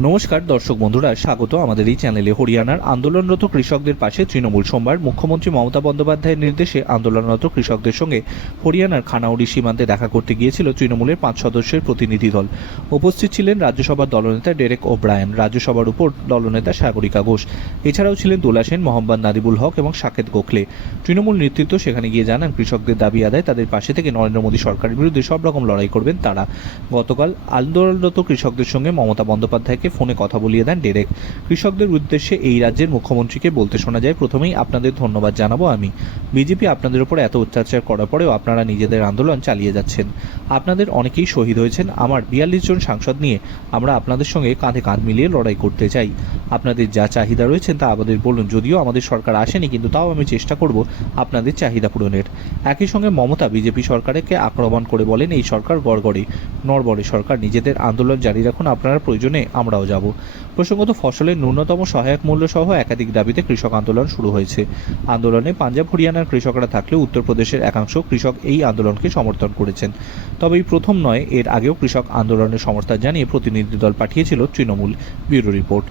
নমস্কার, দর্শক বন্ধুরা, স্বাগত আমাদের এই চ্যানেলে। হরিয়ানার আন্দোলনরত কৃষকদের পাশে তৃণমূল সোমবার মুখ্যমন্ত্রী মমতা বন্দ্যোপাধ্যায়ের নির্দেশে আন্দোলনরত কৃষকদের সঙ্গে হরিয়ানার খানাউড়ি সীমান্তে দেখা করতে গিয়েছিল তৃণমূলের পাঁচ সদস্যের প্রতিনিধি দল। উপস্থিত ছিলেন রাজ্যসভার দলনেতা ডেরেক ওব্রায়ান, রাজ্যসভার উপর দলনেতা সাগরিকা ঘোষ। এছাড়াও ছিলেন দোলা সেন, মোহাম্মদ নাদিবুল হক এবং সাকেত গোখলে। তৃণমূল নেতৃত্ব সেখানে গিয়ে জানান, কৃষকদের দাবি আদায় তাদের পাশে থেকে নরেন্দ্র মোদী সরকারের বিরুদ্ধে সব রকম লড়াই করবেন তারা। গতকাল আন্দোলনরত কৃষকদের সঙ্গে মমতা বন্দ্যোপাধ্যায়কে ফোনে কথা বলিয়ে দেন ডেরেক। কৃষকদের উদ্দেশ্যে এই রাজ্যের মুখ্যমন্ত্রীকে বলতে শোনা যায়, প্রথমেই আপনাদের ধন্যবাদ জানাব আমি। বিজেপি আপনাদের উপর এত অত্যাচার করার পরেও আপনারা নিজেদের আন্দোলন চালিয়ে যাচ্ছেন। আপনাদের অনেকেই শহীদ হয়েছেন। আমার বিয়াল্লিশ জন সাংসদ নিয়ে আমরা আপনাদের সঙ্গে কাঁধে কাঁধ মিলিয়ে লড়াই করতে চাই। আপনাদের যা চাহিদা রয়েছেন তা আমাদের বলুন। যদিও আমাদের সরকার আসেনি, কিন্তু তাও আমি চেষ্টা করব আপনাদের চাহিদা পূরণের। একই সঙ্গে মমতা বিজেপি সরকারকে আক্রমণ করে বলেন, এই সরকার গড়গড়ে নড়বড়ে সরকার। নিজেদের আন্দোলন জারি রাখুন। আপনারা প্রয়োজনে আমরাও যাব। প্রসঙ্গত, ফসলের ন্যূনতম সহায়ক মূল্য সহ একাধিক দাবিতে কৃষক আন্দোলন শুরু হয়েছে। আন্দোলনে পাঞ্জাব, হরিয়ানার কৃষকরা থাকলেও উত্তরপ্রদেশের একাংশ কৃষক এই আন্দোলনকে সমর্থন করেছেন। তবে এই প্রথম নয়, এর আগেও কৃষক আন্দোলনের সমর্থন জানিয়ে প্রতিনিধি দল পাঠিয়েছিল তৃণমূল। Bureau report.